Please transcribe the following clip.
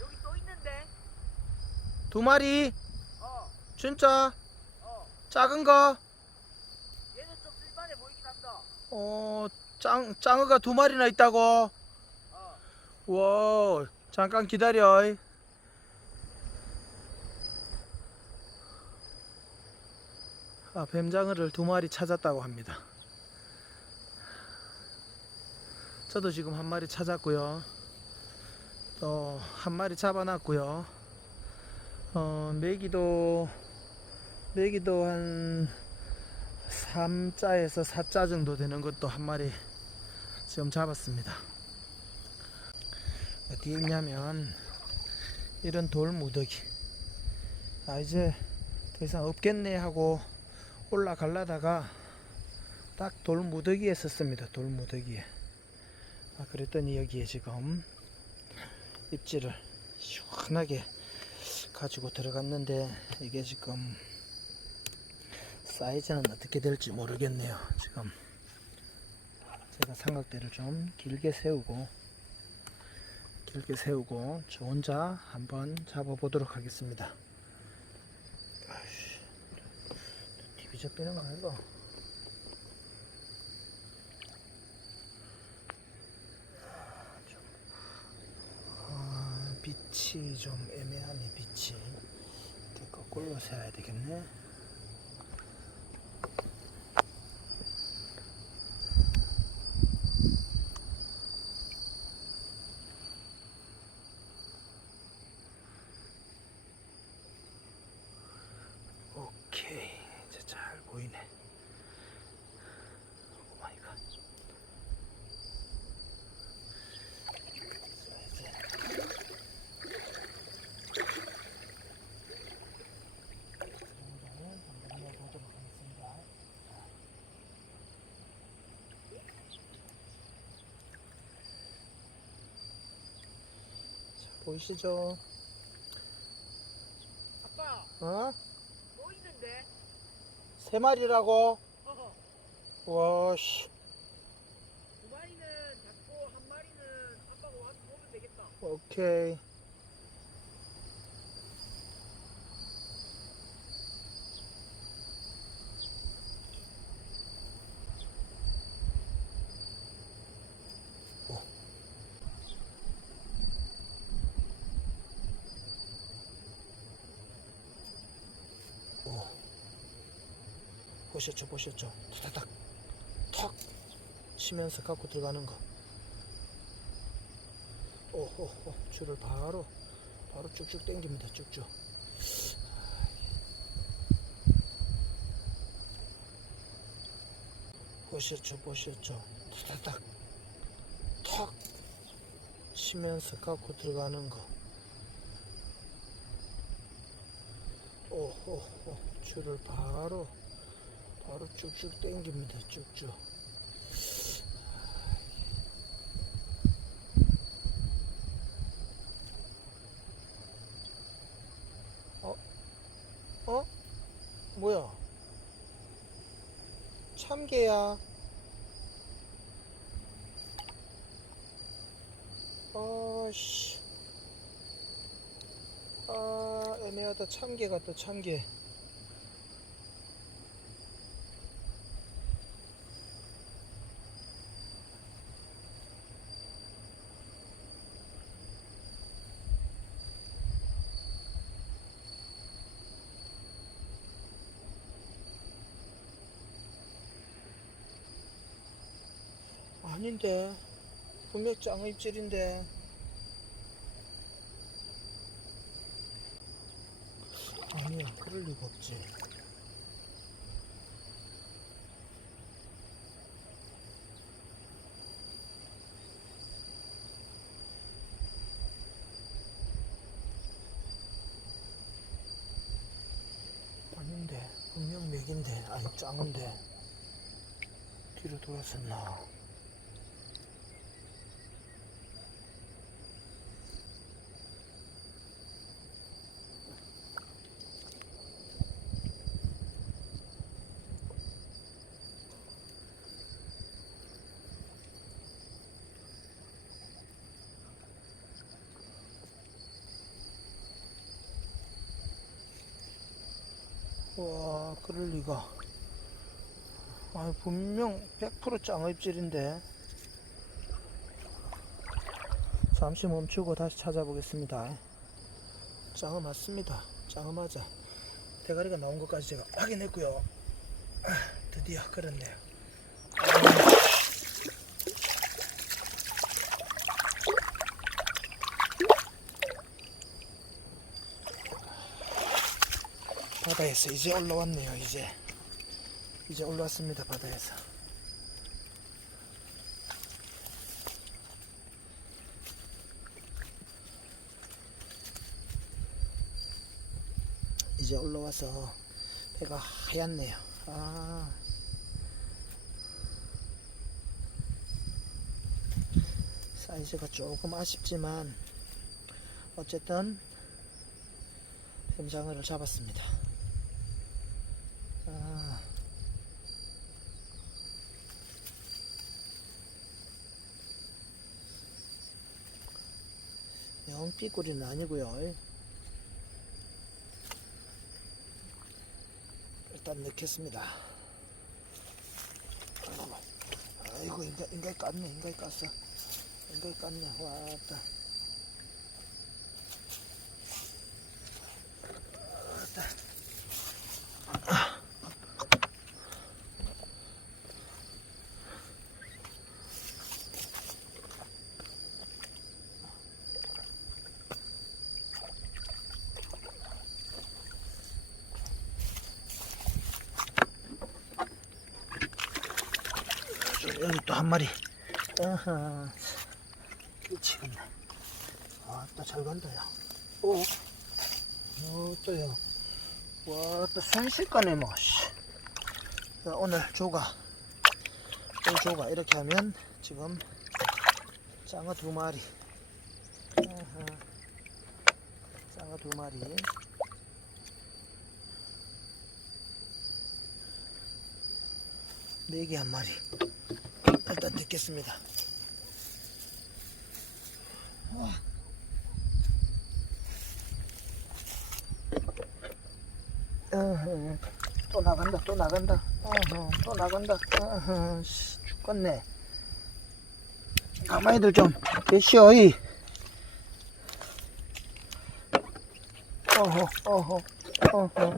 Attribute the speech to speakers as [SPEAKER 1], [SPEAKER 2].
[SPEAKER 1] 여기 또 있는데?
[SPEAKER 2] 두 마리
[SPEAKER 1] 어,
[SPEAKER 2] 진짜
[SPEAKER 1] 어.
[SPEAKER 2] 작은 거
[SPEAKER 1] 얘는 좀 쓸만해 보이긴 한다.
[SPEAKER 2] 어, 짱, 짱어가 두 마리나 있다고
[SPEAKER 1] 어.
[SPEAKER 2] 와 잠깐 기다려 아, 뱀장어를 두 마리 찾았다고 합니다 저도 지금 한 마리 찾았고요 또한 마리 잡아놨고요. 어, 메기도 메기도 한 3자에서 4자 정도 되는 것도 한 마리 지금 잡았습니다. 어디에 있냐면 이런 돌 무더기. 아 이제 더 이상 없겠네 하고 올라갈라다가 딱 돌 무더기에 섰습니다. 돌 무더기에. 아 그랬더니 여기에 지금 입질을 시원하게 가지고 들어갔는데 이게 지금 사이즈는 어떻게 될지 모르겠네요 지금 제가 삼각대를 좀 길게 세우고 길게 세우고 저 혼자 한번 잡아 보도록 하겠습니다. 아이씨, TV 잡히는 거 아이가? 좀, 아, 빛이 좀 애매하네 빛이. 거꾸로 세야 되겠네. 오케이 이제 잘 보이네 오 마이 갓 보이시죠?
[SPEAKER 1] 아빠,
[SPEAKER 2] 어?
[SPEAKER 1] 또 있는데?
[SPEAKER 2] 세 마리라고?
[SPEAKER 1] 어허.
[SPEAKER 2] 와 씨
[SPEAKER 1] 두 마리는 잡고 한 마리는 아빠가 와서 보면 되겠다.
[SPEAKER 2] 오케이 보셨죠 보셨죠? 타닥 탁 치면서 갖고 들어가는 거. 오호호 줄을 바로 바로 쭉쭉 당깁니다 쭉쭉. 보셨죠 보셨죠? 타닥 탁 치면서 갖고 들어가는 거. 오호호 줄을 바로 바로 쭉쭉 당깁니다 쭉쭉 어? 뭐야? 참개야. 아씨. 아, 애매하다. 참개 같다, 참개. 아닌데. 분명 짱어 입질인데. 아니야, 그럴 리가 없지. 아닌데, 분명 맥인데, 아니 짱인데. 뒤로 돌았었나? 와, 그럴 리가. 아, 분명 100% 짱어입질인데. 잠시 멈추고 다시 찾아보겠습니다. 짱어 맞습니다. 짱어 맞아. 대가리가 나온 것까지 제가 확인했고요. 아, 드디어 그렇네요. 바다에서 이제 올라왔네요. 이제 이제 올라왔습니다. 바다에서. 이제 올라와서 배가 하얗네요. 아. 사이즈가 조금 아쉽지만 어쨌든 뱀장어를 잡았습니다. 아. 영 삐꾸리는 아니고요. 일단 넣겠습니다. 아이고, 인가 인가 깠네, 인가 깠어, 인가 깠네. 왔다. 여기 또 한 마리. 아하. 미치겠네. 와, 또잘 간다, 야. 오. 어, 또요. 와, 또 순식간에 뭐, 씨. 자, 오늘 조가. 오늘 조가 이렇게 하면 지금 짱어 두 마리. 짱어 두 마리. 메기 한 마리. 일단 듣겠습니다. 와. 또 나간다, 또 나간다. 또 나간다. 죽겠네. 가만히들 좀 계시오, 이. 어허, 어허, 어허.